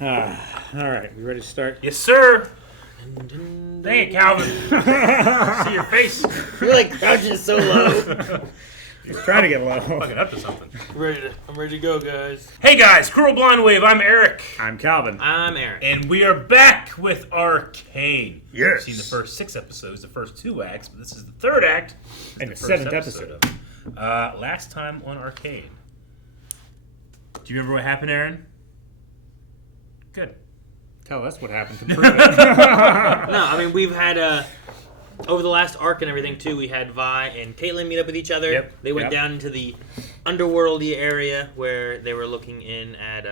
All right, you ready to start? Yes, sir. Dang it, Calvin. See your face. You're like crouching so low. You're trying to get low. Fucking up to something. I'm ready to go, guys. Hey guys, Cruel Blind Wave. I'm Eric. I'm Calvin. I'm Aaron. And we are back with Arcane. Yes. We've seen the first 6 episodes, the first 2 acts, but this is the 3rd act. And the 7th episode. Last time on Arcane. Do you remember what happened, Aaron? Good. Tell us what happened to prove it. No, I mean, we've had, over the last arc and everything, too, we had Vi and Caitlyn meet up with each other. Yep. They went down into the underworldy area where they were looking in at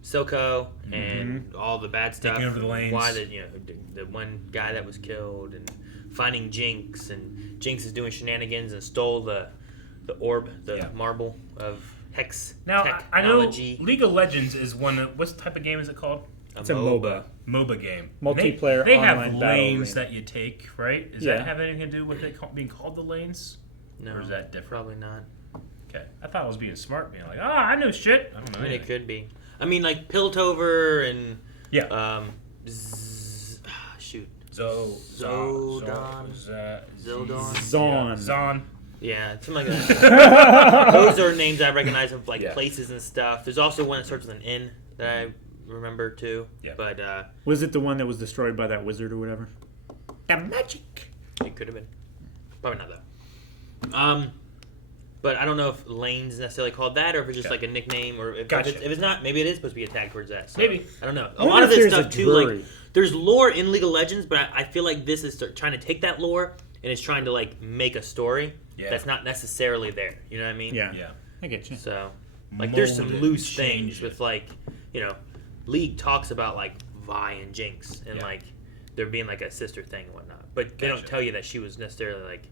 Silco and all the bad stuff. Taking over the lanes. Why the one guy that was killed and finding Jinx. And Jinx is doing shenanigans and stole the orb, the marble of Hex Now, technology. I know League of Legends is one of... What type of game is it called? It's a MOBA. MOBA game. Multiplayer They online have battle lanes arena. that you take, right? Does that have anything to do with it being called the lanes? No, or is that different? Probably not. Okay. I thought I was being smart, being like, I know shit. I don't know anything. It could be. I mean, like Piltover and shoot. Zon. Yeah, something like that. Those are names I recognize of like places and stuff. There's also one that starts with an N that I remember too. Yeah. But Was it the one that was destroyed by that wizard or whatever? The magic. It could have been. Probably not though. But I don't know if lane's necessarily called that, or if it's just like a nickname, or if it's not, maybe it is supposed to be a tag towards that. So, maybe. I don't know. A lot of this stuff too, like there's lore in League of Legends, but I feel like this is trying to take that lore and it's trying to like make a story that's not necessarily there. You know what I mean? Yeah. I get you. So, like, there's some loose things with like, League talks about like Vi and Jinx and like there being like a sister thing and whatnot, but they don't tell you that she was necessarily like,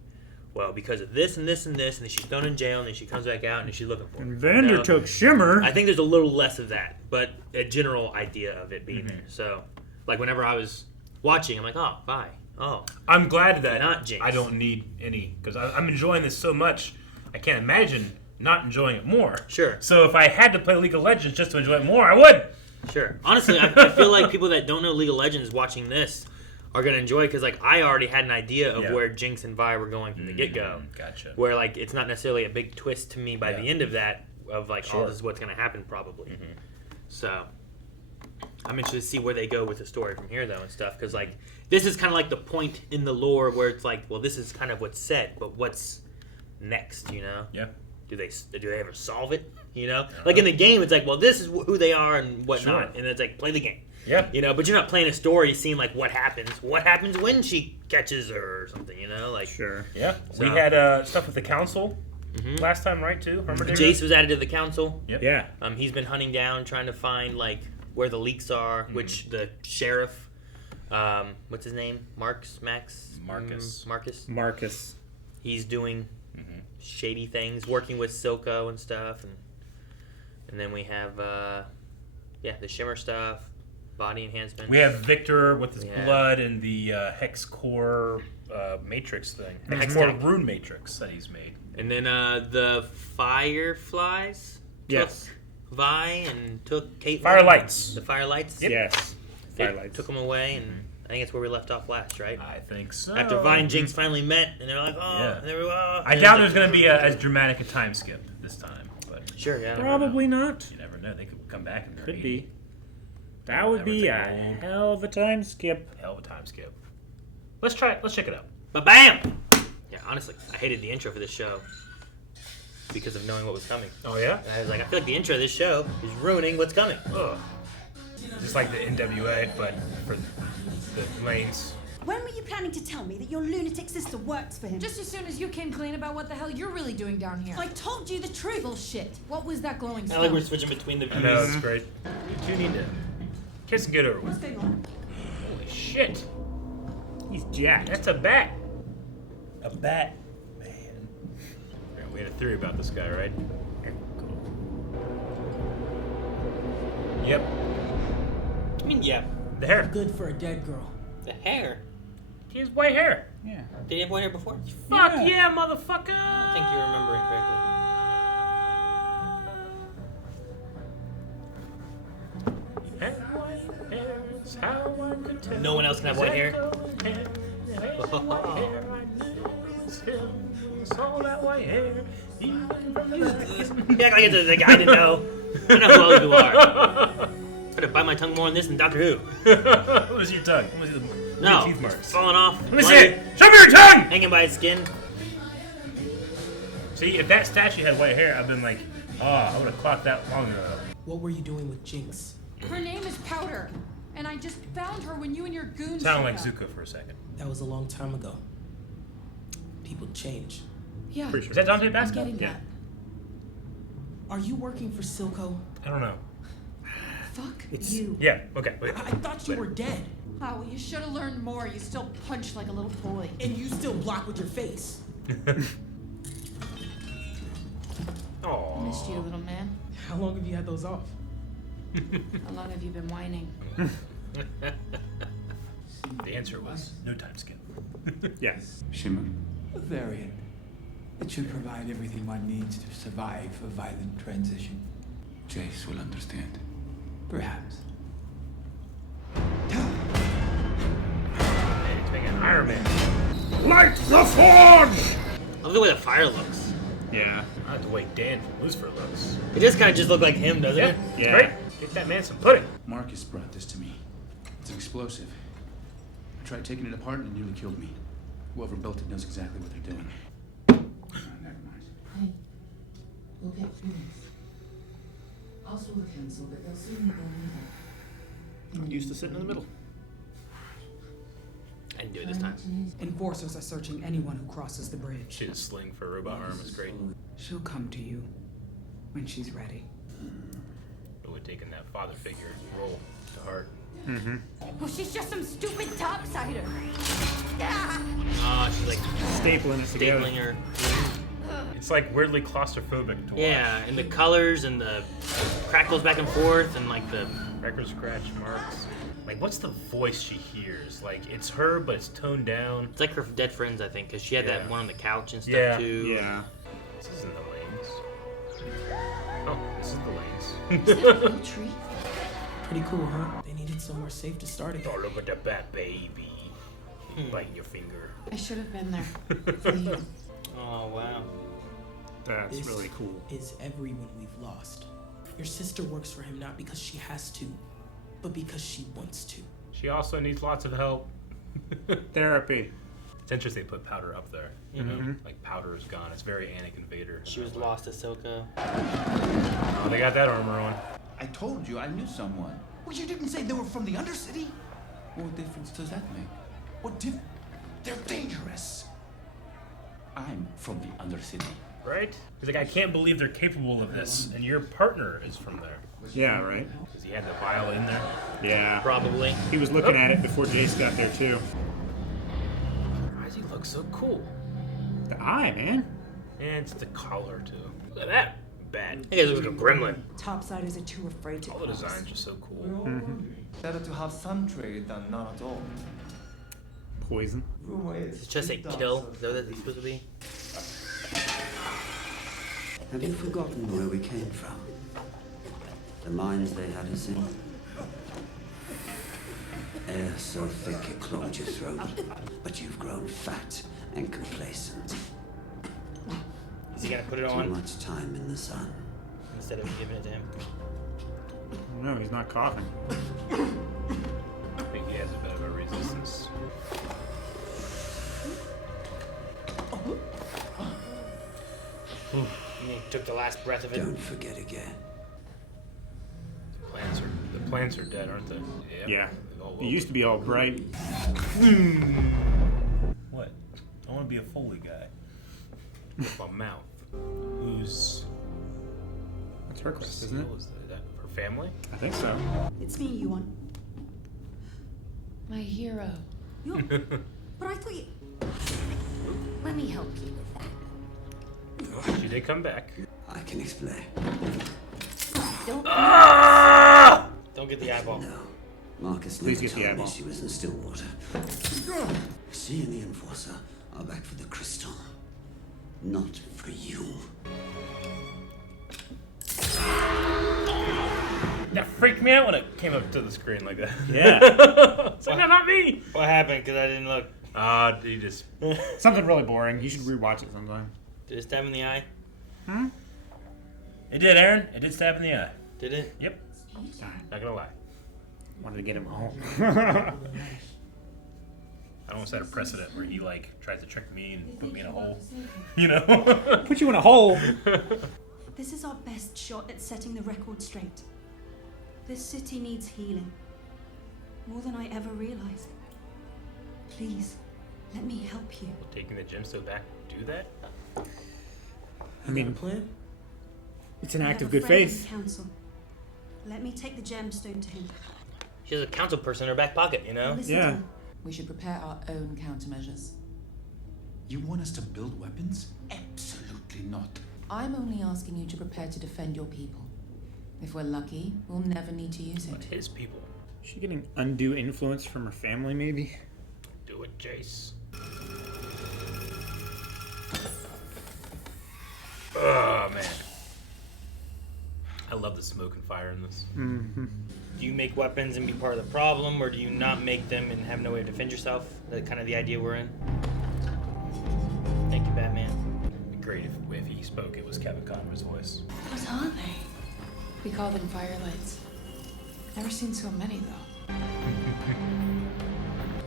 well, because of this and this and this, and then she's thrown in jail, and then she comes back out, and then she's looking for And it. Vander took Shimmer. I think there's a little less of that, but a general idea of it being there. So, like, whenever I was watching, I'm like, oh, Vi. Oh. I'm glad that not Jinx. I don't need any, because I'm enjoying this so much, I can't imagine not enjoying it more. Sure. So if I had to play League of Legends just to enjoy it more, I would. Sure. Honestly, I feel like people that don't know League of Legends watching this are going to enjoy it because, like, I already had an idea of where Jinx and Vi were going from the get-go. Gotcha. Where, like, it's not necessarily a big twist to me by the end of that of, like, oh, this is what's going to happen probably. So, I'm interested to see where they go with the story from here, though, and stuff. Because, like, this is kind of like the point in the lore where it's like, well, this is kind of what's set, but what's next, you know? Yeah. Do they ever solve it? You know? Like, in the game, it's like, well, this is who they are and whatnot. And it's like, play the game. Yeah. You know, but you're not playing a story seeing, like, what happens. What happens when she catches her or something, you know? Like, Sure. Yeah. So. We had stuff with the council last time, right, too? Remember Jace was added to the council. Yep. Yeah. He's been hunting down, trying to find, like, where the leaks are, which the sheriff, what's his name? Marcus. He's doing shady things, working with Silco and stuff. And then we have, the Shimmer stuff. Body enhancement. We have Victor with his blood and the hex core matrix thing. There's more rune matrix that he's made. And then the Fireflies took Vi and took Caitlyn. Firelights. The Firelights? Yep. Yes. They Firelights. took them away, and I think that's where we left off last, right? I think so. After Vi and Jinx finally met, and they're like, and they were, I doubt there's going to be as dramatic a time skip this time. But sure, yeah. Probably not. You never know. They could come back and Could be. That would be a hell of a time skip. Hell of a time skip. Let's try it. Let's check it out. But bam! Yeah, honestly, I hated the intro for this show because of knowing what was coming. Oh, yeah? And I was like, I feel like the intro of this show is ruining what's coming. Ugh. Just like the NWA, but for the lanes. When were you planning to tell me that your lunatic sister works for him? Just as soon as you came clean about what the hell you're really doing down here. I told you the truth. Bullshit. What was that glowing I stuff? like we're switching between the I views. know, it's great. You two need to kiss and get over What's with. going on? Holy shit. He's jacked. That's a bat. A bat. Man. We had a theory about this guy, right? Yep. I mean, yeah. The hair. Good for a dead girl. The hair. He has white hair. Yeah. Did he have white hair before? Fuck yeah, motherfucker! I think you're remembering correctly. had white hair, it's how I could tell. No one else can have white hair? White hair, I knew it was him. Saw that white hair, even from the back. Yeah, I get the guy to know. I know who else you are. I'm gonna bite my tongue more on this than Doctor Who. Let me see your tongue. Let me see the No, teeth it's marks. falling off. Let me see it. Show me your tongue! Hanging by its skin. See, if that statue had white hair, I'd been like, I would have clocked that long ago. What were you doing with Jinx? Her name is Powder, and I just found her when you and your goons Sounded like showed up. Zuko for a second. That was a long time ago. People change. Yeah, Pretty sure. Is that Dante I'm Basco? getting Yeah. that. Are you working for Silco? I don't know. Fuck It's- you. Yeah, okay. Wait. I thought you were dead. Oh, well, you should have learned more. You still punch like a little boy. And you still block with your face. Aww. Missed you, little man. How long have you had those off? How long have you been whining? The answer was no time skip. Yes. Shimmer. A variant. It should provide everything one needs to survive a violent transition. Jace will understand. Perhaps. And it's making Iron Man. Light the forge! I love the way the fire looks. Yeah. I like the way Dan from Lucifer looks. It just kind of just look like him, doesn't it? Yeah. Great. Get that man some pudding. Marcus brought this to me. It's an explosive. I tried taking it apart and it nearly killed me. Whoever built it knows exactly what they're doing. Never mind. Hey, we'll get through this. Also the council, but they'll soon go in Used to sitting in the middle. I didn't do it this time. Enforcers are searching anyone who crosses the bridge. His sling for a robot arm is great. She'll come to you when she's ready. It would taken that father figure role to heart. Oh, she's just some stupid topsider. She's like Stapling it together. stapling her. It's like weirdly claustrophobic to watch. Yeah, and the colors and the crackles back and forth and like the. Record scratch marks. Like, what's the voice she hears? Like, it's her, but it's toned down. It's like her dead friends, I think, because she had Yeah. that one on the couch and stuff Yeah. too. Yeah. This isn't the lanes. Oh, this is the lanes. Is that a real tree? Pretty cool, huh? They needed somewhere safe to start again. Oh, look at the bat baby. Biting your finger. I should have been there for you. Oh wow. That's This really cool. is everyone we've lost. Your sister works for him not because she has to, but because she wants to. She also needs lots of help. Therapy. It's interesting they put Powder up there. You know? Like, Powder is gone. It's very Anakin Vader. She was lost to Silco. Oh, they got that armor on. I told you I knew someone. Well, you didn't say they were from the Undercity. What difference does that make? They're dangerous. I'm from the Undercity. Right? He's like, I can't believe they're capable of this, and your partner is from there. Yeah, right? Because he had the vial in there. Yeah. Probably. He was looking at it before Jace got there, too. Why does he look so cool? The eye, man. And it's the collar, too. Look at that bat. That guy looks like a gremlin. Topsiders are too afraid to All the cross. designs are so cool. Better to have some trade than none at all. Poison. It's just a kill. Is that what it's supposed to be? Have you forgotten where we came from? The mines they had us in? Air so thick it clogged your throat, but you've grown fat and complacent. Is he gonna put it Too on much time in the sun. instead of giving it to him? No, he's not coughing. I think he has a bit of a resistance. He took the last breath of it. Don't forget again. The plants are dead, aren't they? Yep. Yeah. They've all He used to be all bright. What? I want to be a Foley guy. With my mouth. Who's... That's her quest, isn't it? Is that her family? I think so. It's me you want. My hero. You're... But I thought you... Let me help you with that. She did come back. I can explain. Don't... Don't get the eyeball. No. Marcus Please never get the told me eyeball. she was in Stillwater. She and the Enforcer are back for the crystal. Not for you. That freaked me out when it came up to the screen like that. Yeah. It's like, no, not me. What happened? Because I didn't look. You just... Something really boring. You should rewatch it sometime. Did it stab in the eye? It did, Aaron. It did stab in the eye. Did it? Yep. Not gonna lie. Wanted to get him home. I don't want to set a precedent where he like tries to trick me and put me in a hole. You know? Put you in a hole. This is our best shot at setting the record straight. This city needs healing. More than I ever realized. Please, let me help you. Taking the gemstone back to do that? I mean, Got a plan? it's an I act have of a good friend in faith. Council. Let me take the gemstone to him. She has a council person in her back pocket, you know? Listen to Yeah. him. We should prepare our own countermeasures. You want us to build weapons? Absolutely not. I'm only asking you to prepare to defend your people. If we're lucky, we'll never need to use But it. his people. Is she getting undue influence from her family, maybe? Do it, Jace. Oh, man. I love the smoke and fire in this. Mm-hmm. Do you make weapons and be part of the problem, or do you not make them and have no way to defend yourself? That's kind of the idea we're in. Thank you, Batman. It'd be great if he spoke, it was Kevin Conroy's voice. What are they? We call them firelights. Never seen so many, though.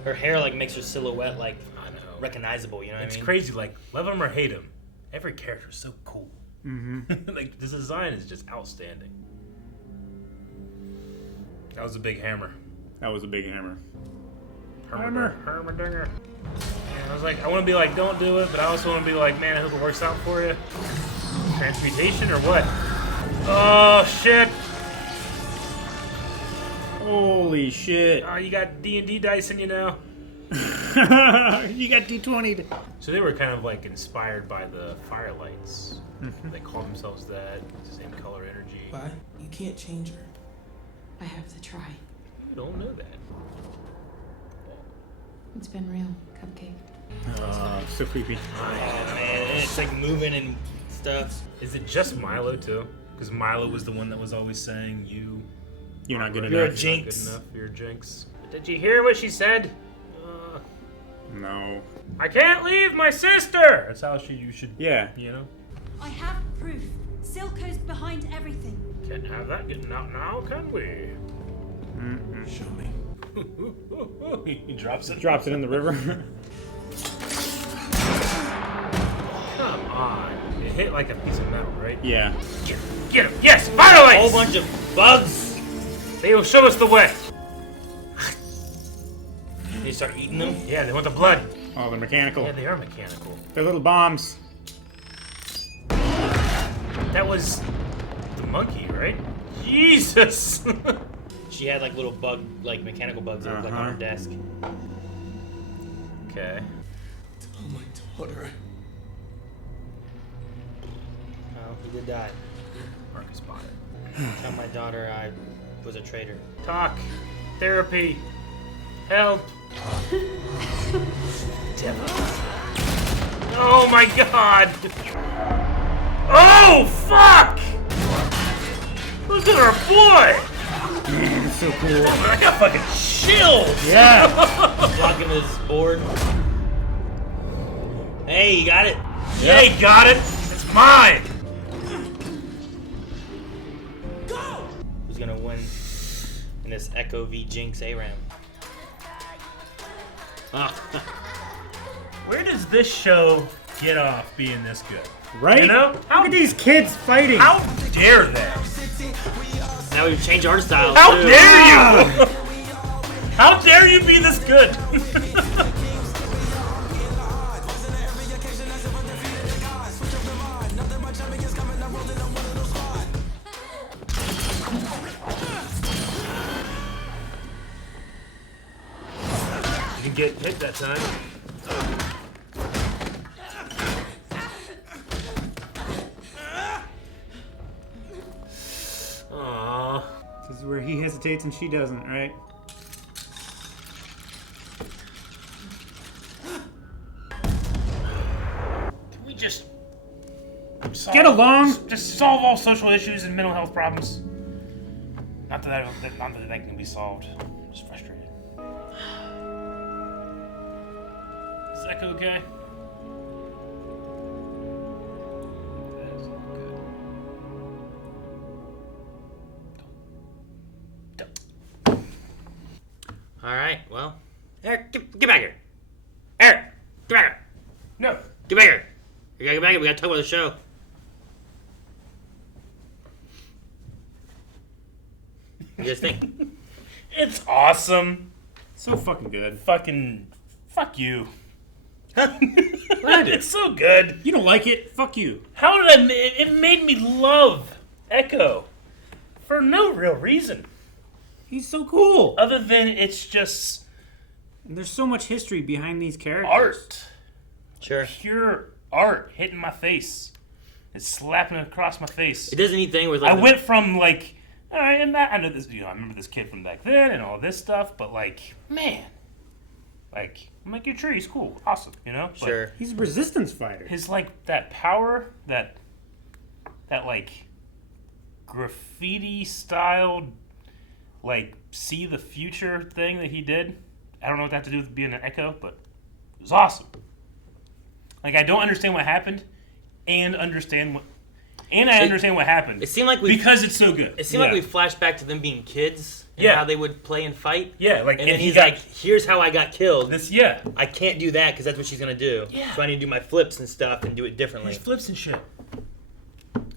Her hair like makes her silhouette like I know. recognizable. You know what It's I mean? crazy, like, love him or hate him, every character is so cool. Mm-hmm. Like, this design is just outstanding. That was a big hammer. That was a big hammer. Hammerdinger. And I was like, I want to be like, don't do it, but I also want to be like, man, I hope it works out for you. Transmutation or what? Oh, shit. Holy shit. Oh, you got D&D dice in you now. You got D20. So they were kind of like inspired by the firelights. They call themselves that. It's the same color energy. Why? You can't change her. I have to try. You don't know that. It's been real, Cupcake. So creepy. Oh man, and it's like moving and stuff. Is it just Milo too? Because Milo was the one that was always saying You're not good You're a enough. jinx. Good enough. You're a jinx. Did you hear what she said? No. I can't leave my sister. That's how you should. Yeah. You know. I have proof. Silco's behind everything. Can't have that getting out now, can we? Show me. He drops it. Drops it in the river. Come on. It hit like a piece of metal, right? Yeah. Get him. Yes. Finally. A whole bunch of bugs. They will show us the way. They start eating them. Yeah, they want the blood. Oh, they're mechanical. Yeah, they are mechanical. They're little bombs. That was the monkey, right? Jesus. She had like little bug, like mechanical bugs that looked like on her desk. Okay. Tell my daughter. Oh, he did die. Marcus bought it. Tell my daughter I was a traitor. Talk. Therapy. Help. Devil. Oh my god. Oh fuck! Look at our boy! Man, it's so cool. I got fucking chills! Yeah. Blocking his board. Hey, you got it. Yeah, you got it. It's mine. Who's gonna win in this Ekko v Jinx ARAM? Where does this show get off being this good? Right? You know? Look at these kids fighting. How dare they? Now we've changed art styles. How too. dare you? How dare you be this good? You can get hit that time. Aww. This is where he hesitates and she doesn't, right? Can we just Get along. Just solve all social issues and mental health problems? Not that can be solved. I'm just frustrated. Is Ekko okay? That is not good. All right, well, Eric, get back here. Eric, get back here. No. Get back here. You gotta get back here. We gotta talk about the show. What do you guys think? It's awesome. So fucking good. Fuck you. It's so good. You don't like it? Fuck you. How did it made me love Ekko for no real reason. He's so cool. Other than it's just And there's so much history behind these characters. art. Sure. Pure art hitting my face. It's slapping across my face. It does a neat thing with like I went from like, all right, and that I know this. I remember this kid from back then and all this stuff. But like, man, like I'm like your tree's cool, awesome, But Sure. He's a resistance fighter. his like that power, that like graffiti styled, like see the future thing that he did. I don't know what that had to do with being an Ekko, but it was awesome. Like I don't understand what happened, and understand what happened. It seemed like because it's so good. It seemed like we flashed back to them being kids and Yeah. how they would play and fight. Yeah, like and then he he's got- like, "Here's how I got killed. Yeah. I can't do that because that's what she's gonna do. Yeah. So I need to do my flips and stuff and do it differently." His flips and shit.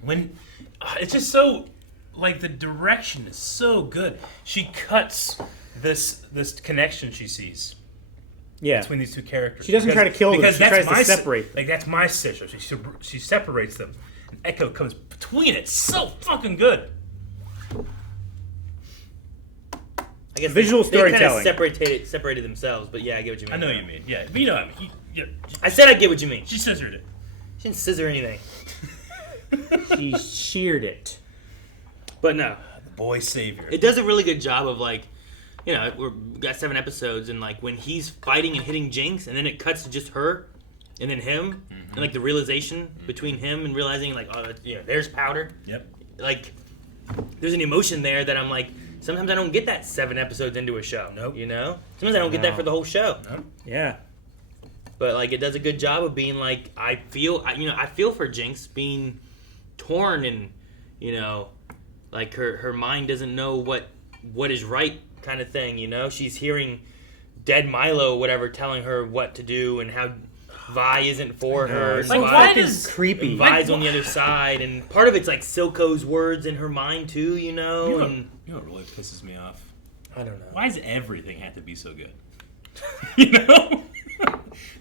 When it's just so like the direction is so good. She cuts this connection she sees. Yeah. Between these two characters. She doesn't try to kill them. She tries to separate them. Like that's my sister. She separates them. And Ekko comes between it. So fucking good. I guess Visual they kind of storytelling. separated themselves, but yeah, I get what you mean. I know what you mean. Yeah, but you know what I mean. I said I get what you mean. She scissored it. She didn't scissor anything. She sheared it. But no. The boy savior. It does a really good job of like, we've got 7 episodes, and like when he's fighting and hitting Jinx, and then it cuts to just her, and then him, and like the realization between him and realizing like, oh, there's powder. Yep. Like, there's an emotion there that I'm like, sometimes I don't get that 7 episodes into a show. Nope. Sometimes I don't get that for the whole show. Nope. Yeah. But like, it does a good job of being like, I feel for Jinx being torn, and like her mind doesn't know what is right, kind of thing. She's hearing dead Milo, or whatever, telling her what to do and how Vi isn't for her. It's and so Vi- fucking creepy. and Vi's on the other side, and part of it's like Silco's words in her mind too. You know And what really pisses me off? I don't know. Why does everything have to be so good?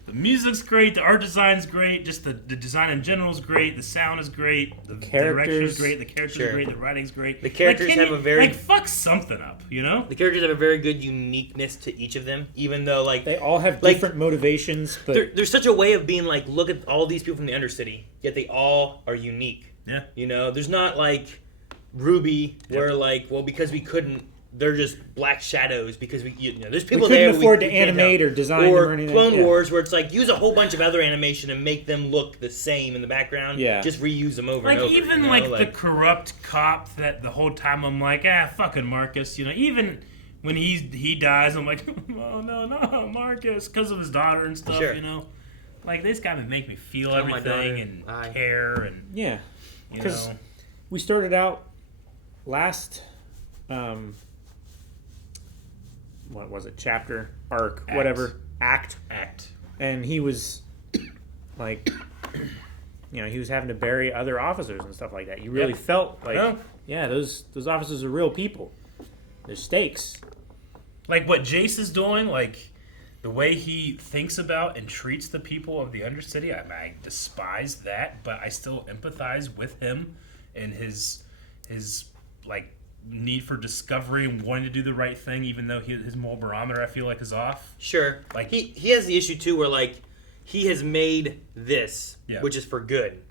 The music's great, the art design's great, just the design in general is great, the sound is great, the direction is great, the characters are great, the writing's great. The characters have a very fuck something up, The characters have a very good uniqueness to each of them, even though like they all have different motivations. But there's such a way of being like, look at all these people from the Undercity, yet they all are unique. Yeah. There's not like Ruby, where like, well, because we couldn't. They're just black shadows because there's people we couldn't there afford to we can't animate help. or design them or anything. Clone Wars, where it's like use a whole bunch of other animation and make them look the same in the background. Yeah. Just reuse them over Like and over. even the corrupt cop that the whole time I'm like, fucking Marcus. Even when he dies, I'm like, oh no, Marcus, because of his daughter and stuff. Sure. Like this guy would make me feel Tell my everything daughter, and care and yeah, because we started out last. What was it? Chapter, arc, Act. whatever, act. And he was like, he was having to bury other officers and stuff like that. You really felt like, yeah, those officers are real people. There's stakes. Like what Jace is doing, like the way he thinks about and treats the people of the Undercity, I despise that, but I still empathize with him and his like need for discovery and wanting to do the right thing, even though his moral barometer I feel like is off. Sure. Like he has the issue too, where like he has made this, which is for good,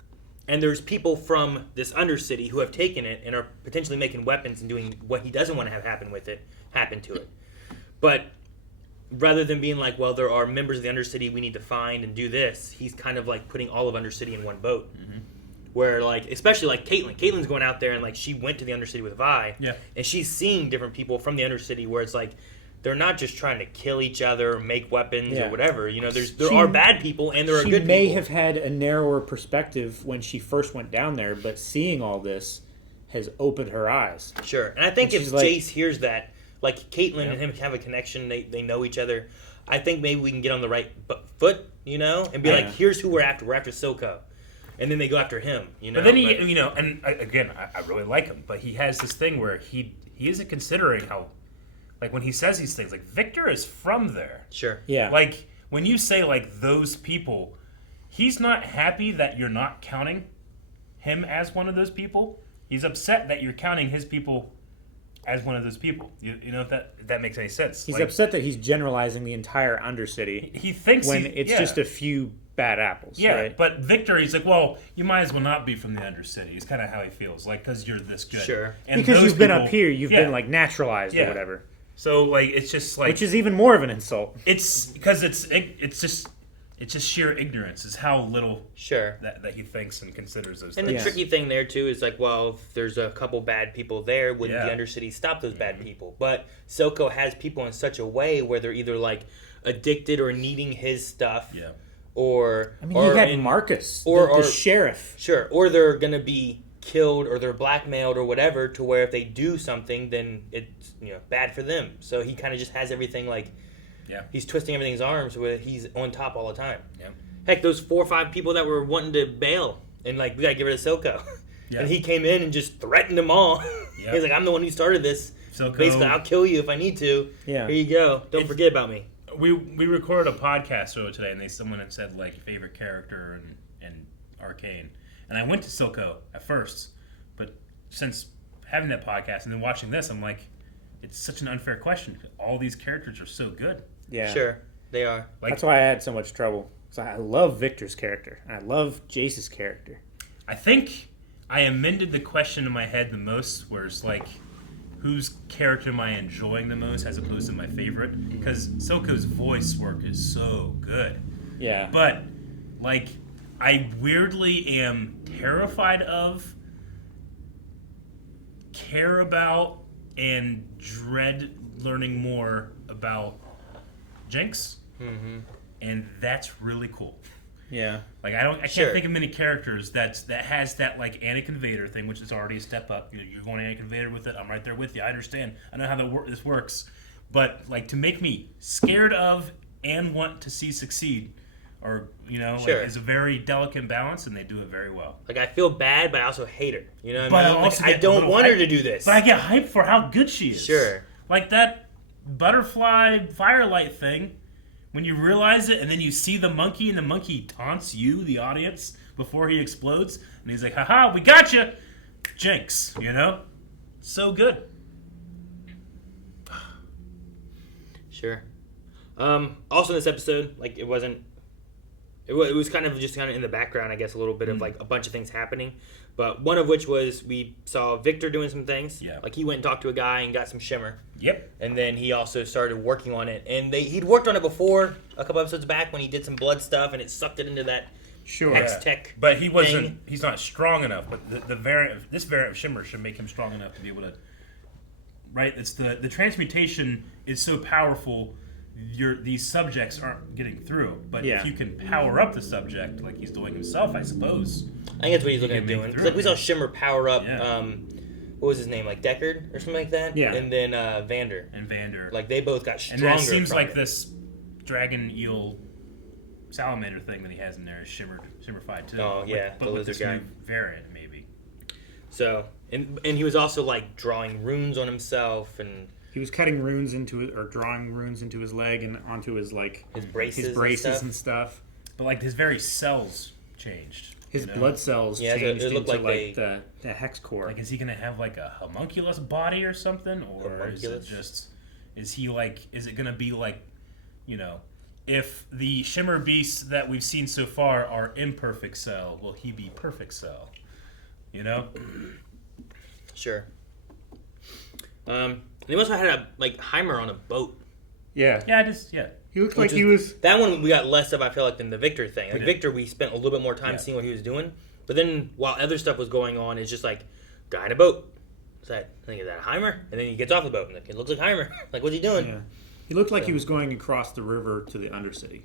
and there's people from this Undercity who have taken it and are potentially making weapons and doing what he doesn't want to have happen to it. But rather than being like, well, there are members of the Undercity we need to find and do this, he's kind of like putting all of Undercity in one boat, where like, especially like Caitlyn's going out there and like she went to the Undercity with Vi, and she's seeing different people from the Undercity where it's like they're not just trying to kill each other, or make weapons or whatever. You know, there are bad people and there are good people. She may have had a narrower perspective when she first went down there, but seeing all this has opened her eyes. Sure, and I think if Jace hears that, like Caitlyn and him have a connection, they know each other. I think maybe we can get on the right foot, you know, and be like, here's who we're after. We're after Silco. And then they go after him, you know. But then he, you know, and again, I really like him, but he has this thing where he isn't considering how, like when he says these things, like Victor is from there. Sure. Yeah. Like when you say like those people, he's not happy that you're not counting him as one of those people. He's upset that you're counting his people as one of those people. You know, if that makes any sense. He's upset that he's generalizing the entire Undercity. He thinks when it's just a few bad apples. Yeah, right? But Victor, he's like, well, you might as well not be from the Undercity. It's kind of how he feels, like, because you're this good. Sure. And because you've been up here, you've been like naturalized or whatever. So like, it's just like, which is even more of an insult. It's because it's just sheer ignorance. Is how little that he thinks and considers those and things. the tricky thing there too is like, well, if there's a couple bad people there, wouldn't the Undercity stop those bad people? But Silco has people in such a way where they're either like addicted or needing his stuff. Yeah. Or I mean, he had Marcus, the sheriff. Sure, or they're gonna be killed or they're blackmailed or whatever, to where if they do something, then it's bad for them. So he kind of just has everything like, he's twisting everything's arms where he's on top all the time. Yeah. Heck, those 4 or 5 people that were wanting to bail and like, we gotta get rid of Silco, and he came in and just threatened them all. He's like, I'm the one who started this. Silco, basically, I'll kill you if I need to. Yeah. Here you go. Don't forget about me. We recorded a podcast earlier today, and someone had said like favorite character in Arcane, and I went to Silco at first, but since having that podcast and then watching this, I'm like, it's such an unfair question because all these characters are so good. Yeah, sure, they are. Like, that's why I had so much trouble. So I love Victor's character, and I love Jace's character. I think I amended the question in my head the most, where it's like, whose character am I enjoying the most as opposed to my favorite? Because Silco's voice work is so good. Yeah. But, like, I weirdly am terrified of, care about, and dread learning more about Jinx. Mm-hmm. And that's really cool. Yeah. Like, I can't think of many characters that has that, like, Anakin Vader thing, which is already a step up. You're going Anakin Vader with it. I'm right there with you. I understand. I know how this works. But, like, to make me scared of and want to see succeed, or, like, is a very delicate balance, and they do it very well. Like, I feel bad, but I also hate her. You know what but I mean? Also like, I don't want her to do this. But I get hyped for how good she is. Sure. Like, that butterfly firelight thing, when you realize it, and then you see the monkey, and the monkey taunts you, the audience, before he explodes, and he's like, haha, we got you! Jinx, So good. Sure. Also in this episode, like, it was kind of just in the background, I guess, a little bit of, like, a bunch of things happening. But one of which was we saw Victor doing some things. Yeah. Like, he went and talked to a guy and got some shimmer. Yep. And then he also started working on it. And he'd worked on it before, a couple episodes back, when he did some blood stuff, and it sucked it into that X-Tech But he wasn't. thing. He's not strong enough. But this variant of shimmer should make him strong enough to be able to. Right. It's the transmutation is so powerful. These subjects aren't getting through. But if you can power up the subject like he's doing himself, I suppose. I think that's what he's looking at doing. Like, we saw Shimmer power up. Yeah. What was his name? Like Deckard or something like that. Yeah. And then Vander. Like, they both got stronger. And it seems from like it. this dragon eel salamander thing that he has in there is shimmerfied too. Oh yeah, but the with lizard this guy. new variant maybe. So and he was also like drawing runes on himself, and he was cutting runes into it, or drawing runes into his leg and onto his his braces, and stuff. But like his very cells changed. His blood cells changed into the hex core. Like, is he gonna have like a homunculus body or something, or is it just? Is it gonna be like, if the Shimmer beasts that we've seen so far are imperfect cell, will he be perfect cell? Sure. He also had a Heimer on a boat. Yeah. Yeah. He looked like he was. That one we got less of, I feel like, than the Victor thing. Like, Victor, we spent a little bit more time seeing what he was doing. But then while other stuff was going on, it's just like guy in a boat. Is that Heimer? And then he gets off the boat and it looks like Heimer. Like, what's he doing? Yeah. He looked like he was going across the river to the Undercity.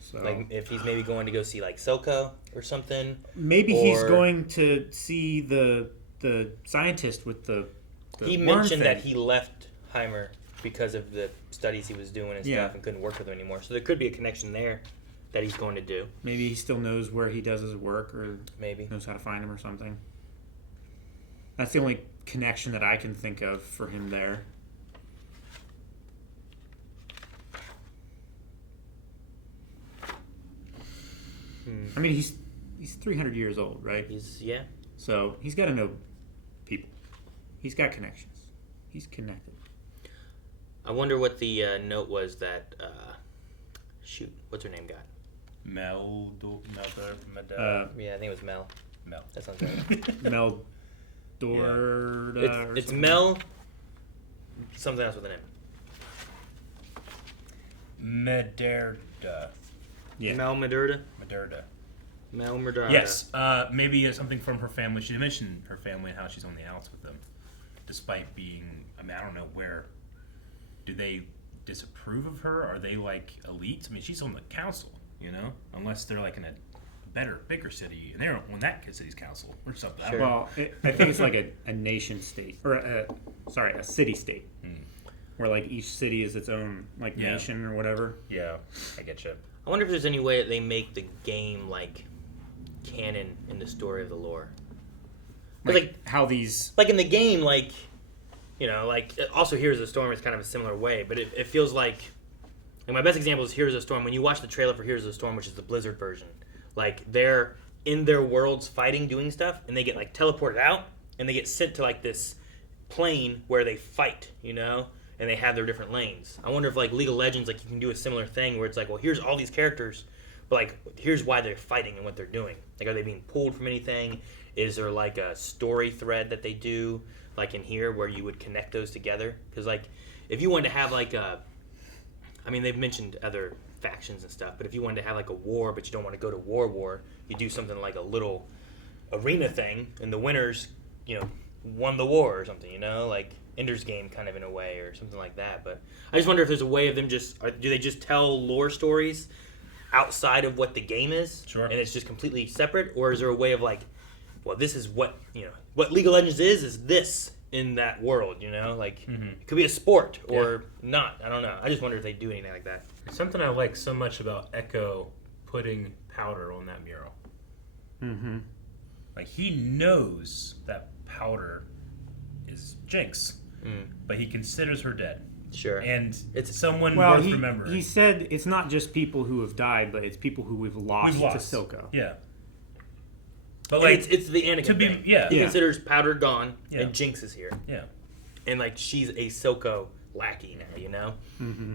So like if he's maybe going to go see like Silco or something. Maybe he's going to see the scientist with the he mentioned that he left Heimer because of the studies he was doing and stuff and couldn't work with him anymore. So there could be a connection there that he's going to do. Maybe he still knows where he does his work or maybe knows how to find him or something. That's the only connection that I can think of for him there. I mean, he's 300 years old, right? Yeah. So he's got to know people. He's got connections. He's connected. I wonder what the note was that what's her name got? Mel. Yeah, I think it was Mel. Mel. That sounds right. Mel Dorda. It's Mel. Something else with a name. Mederda. Yeah. Mel Mederda. Mel Mederda. Yes. Maybe something from her family. She mentioned her family and how she's on the outs with them, despite being. I mean, I don't know where. Do they disapprove of her? Are they like elites? I mean, she's on the council, you know, unless they're like in a better, bigger city, and they're on that city's council or something. Sure. Well, I think it's like a nation state, or a city state, where like each city is its own like nation or whatever. Yeah, I get you. I wonder if there's any way that they make the game like canon in the story of the lore. Like how these, like in the game, like you know, like also Heroes of the Storm is kind of a similar way, but it feels like my best example is Heroes of the Storm. When you watch the trailer for Heroes of the Storm, which is the Blizzard version, like they're in their worlds fighting, doing stuff, and they get like teleported out, and they get sent to like this plane where they fight, you know, and they have their different lanes. I wonder if like League of Legends, like you can do a similar thing where it's like, well, here's all these characters, but like here's why they're fighting and what they're doing. Like, are they being pulled from anything? Is there like a story thread that they do, like in here, where you would connect those together? Because like, if you wanted to have like a, I mean, they've mentioned other factions and stuff, but if you wanted to have like a war, but you don't want to go to war, you do something like a little arena thing, and the winners, you know, won the war or something, you know, like Ender's Game kind of in a way or something like that. But I just wonder if there's a way of them do they just tell lore stories outside of what the game is, sure, and it's just completely separate, or is there a way of like, well, this is what, you know, what League of Legends is this in that world, you know, like it could be a sport or not. I don't know. I just wonder if they do anything like that. Something I like so much about Ekko putting powder on that mural. Mm-hmm. Like he knows that powder is Jinx, but he considers her dead. Sure. And it's someone worth remembering. He said it's not just people who have died, but it's people who we've lost to Silco. Yeah. But like it's the Anakin thing. Yeah. He considers powder gone, Yeah. and Jinx is here. Yeah. And like she's a Silco lackey now, you know. Mm-hmm.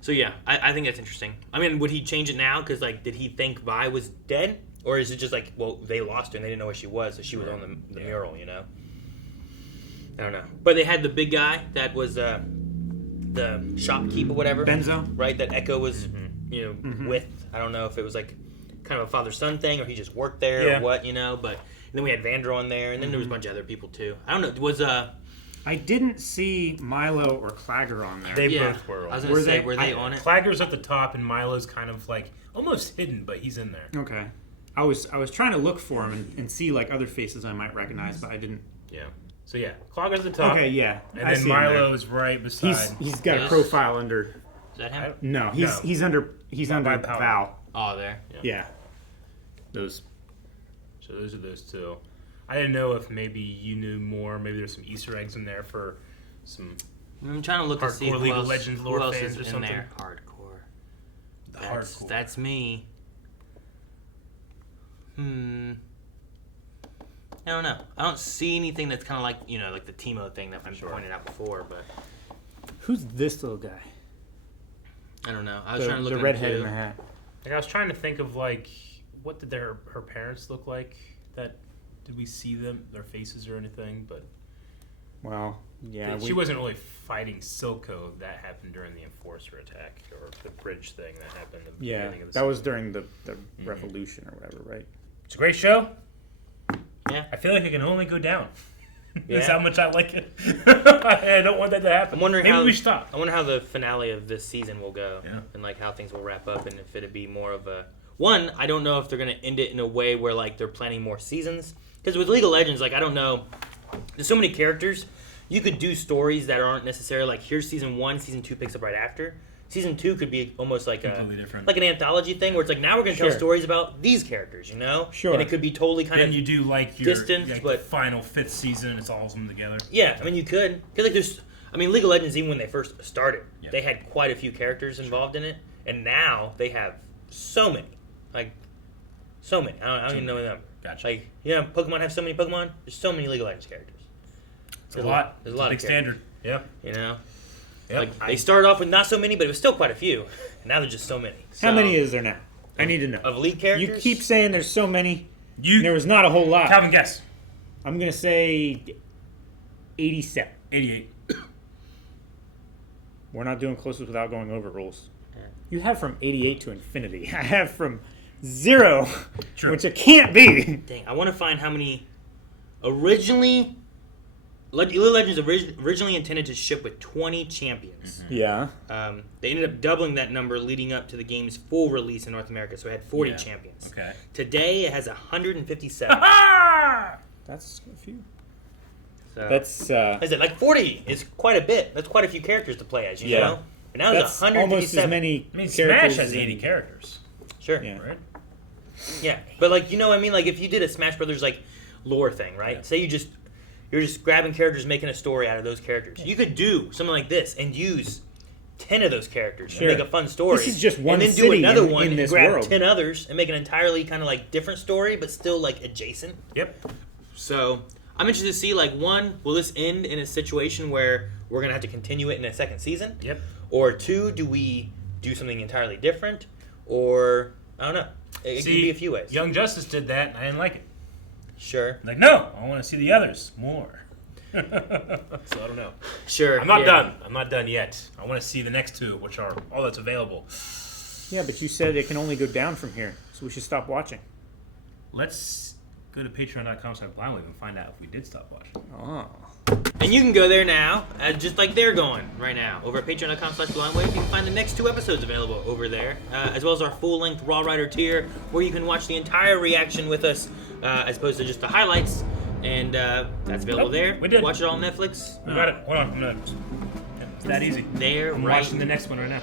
So yeah, I think that's interesting. I mean, would he change it now? Because like, did he think Vi was dead, or is it just like, well, they lost her and they didn't know where she was, so she was on the mural, you know? I don't know. But they had the big guy that was the shopkeep or whatever, Benzo, right? That Ekko was, you know, with. I don't know if it was like kind of a father-son thing, or he just worked there, or what, you know. But and then we had Vandra on there, and then there was a bunch of other people too. I don't know. Was I didn't see Milo or Clagger on there. They both were. I was gonna say, were they on it? Clagger's at the top, and Milo's kind of like almost hidden, but he's in there. Okay. I was trying to look for him and see like other faces I might recognize, but I didn't. Yeah. So yeah, Clagger's at the top. Okay, yeah. And then Milo's right beside. He's got a profile under. Is that him? No, he's under Val. Oh, there. Yeah. Those. So those are those two. I didn't know if maybe you knew more. Maybe there's some Easter eggs in there for some. I'm trying to look to see League of Legends lore who else fans is or in something. there. Hardcore. Hardcore. That's me. I don't know. I don't see anything that's kind of like, you know, like the Teemo thing that I pointed out before, but. Who's this little guy? I don't know. I was trying to look the at redhead in the hat. Like I was trying to think of like, what did her parents look like? Did we see their faces or anything? But well, yeah, she wasn't really fighting Silco. That happened during the Enforcer attack or the bridge thing that happened at the beginning of the that was during the revolution or whatever, right? It's a great show. Yeah. I feel like it can only go down. That's Yeah. how much I like it. I don't want that to happen. I'm wondering Maybe how we stop. I wonder how the finale of this season will go, and like how things will wrap up, and if it'd be more of a one. I don't know if they're gonna end it in a way where like they're planning more seasons. Because with League of Legends, like I don't know, there's so many characters. You could do stories that aren't necessarily like here's season 1, season 2 picks up right after. Season 2 could be almost like completely different, like an anthology thing where it's like now we're gonna tell stories about these characters, you know? Sure. And it could be totally kind of you do like your distant, like but the final 5th season, and it's all of them together. yeah, I mean you could because like there's, I mean League of Legends even when they first started, they had quite a few characters involved in it, and now they have so many, like so many. I don't even know the number. Gotcha. Like Pokemon have so many Pokemon. There's so many League of Legends characters. It's a lot. There's a lot big of characters. standard. Yeah. You know. Yep. Like they started off with not so many, but it was still quite a few. And now there's just so many. How many is there now? I need to know. Of league characters? You keep saying there's so many. There was not a whole lot. Calvin, guess. I'm going to say 87. 88. We're not doing closest without going over rules. You have from 88 to infinity. I have from 0, which it can't be. Dang, I want to find how many originally... League of Legends originally intended to ship with 20 champions. Yeah. They ended up doubling that number leading up to the game's full release in North America, so it had 40 champions. Okay. Today, it has 157. That's a few. So, That's is it like 40 is quite a bit. That's quite a few characters to play as, you know? But now that's there's 157. almost as many I mean, characters. Smash has 80 characters. Sure. Yeah. Right? Yeah. But like, you know what I mean? Like if you did a Smash Brothers like lore thing, right? Say you're just grabbing characters, making a story out of those characters. You could do something like this and use 10 of those characters and make a fun story. This is just one and then do city another in one and this grab world. 10 others and make an entirely kind of like different story, but still like adjacent. Yep. So I'm interested to see like one, will this end in a situation where we're gonna have to continue it in a second season? Yep. Or 2, do we do something entirely different? Or I don't know. It can be a few ways. Young Justice did that, and I didn't like it. Sure. Like, no, I want to see the others more. So I don't know. Sure. I'm not done. I'm not done yet. I want to see the next 2, which are all that's available. Yeah, but you said it can only go down from here, so we should stop watching. Let's go to patreon.com/blindwave and find out if we did stop watching. Oh. And you can go there now, just like they're going right now. Over at patreon.com/blindwave, you can find the next 2 episodes available over there, as well as our full-length Raw Rider tier, where you can watch the entire reaction with us, as opposed to just the highlights. And that's available there. We did. Watch it all on Netflix. We got it. Hold on. It's that easy. There, I'm right watching the next one right now.